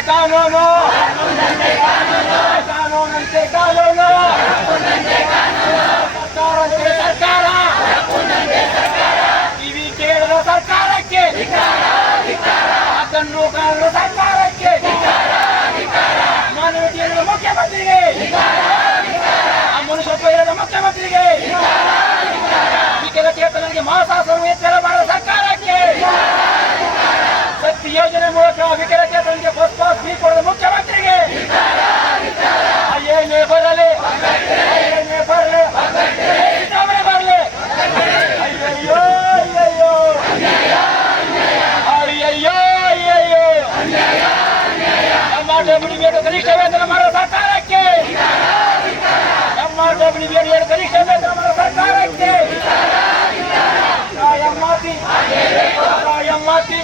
కానూను కానూను ಅದನ್ನು ಕಾಣುವ ಸರ್ಕಾರಕ್ಕೆ ಇರದ ಮುಖ್ಯಮಂತ್ರಿಗೆ ಮನುಷ್ಯತ್ವ ಇರದ ಮುಖ್ಯಮಂತ್ರಿಗೆ ವಿಕಲಚೇತನರಿಗೆ ಮಾಸಾಸನ ಮಾಡದ ಸರ್ಕಾರಕ್ಕೆ ಶಕ್ತಿ ಯೋಜನೆ ಮೂಲಕ ವಿಕಲಚೇತನರಿಗೆ ನಮ್ಮ ಡಬ್ಲ್ಯೂ ಬೇಡ ಕನಿಷ್ಠ ವೇತನ ಮಾಡೋ ಸರ್ಕಾರಕ್ಕೆ. ನಮ್ಮ ಡಬ್ಲ್ಯೂ ಬೇಡ ಕನಿಷ್ಠ ವೇತನ ಮಾಡೋ ಸರ್ಕಾರಕ್ಕೆ. ಕಾಯ ಮಾತಿ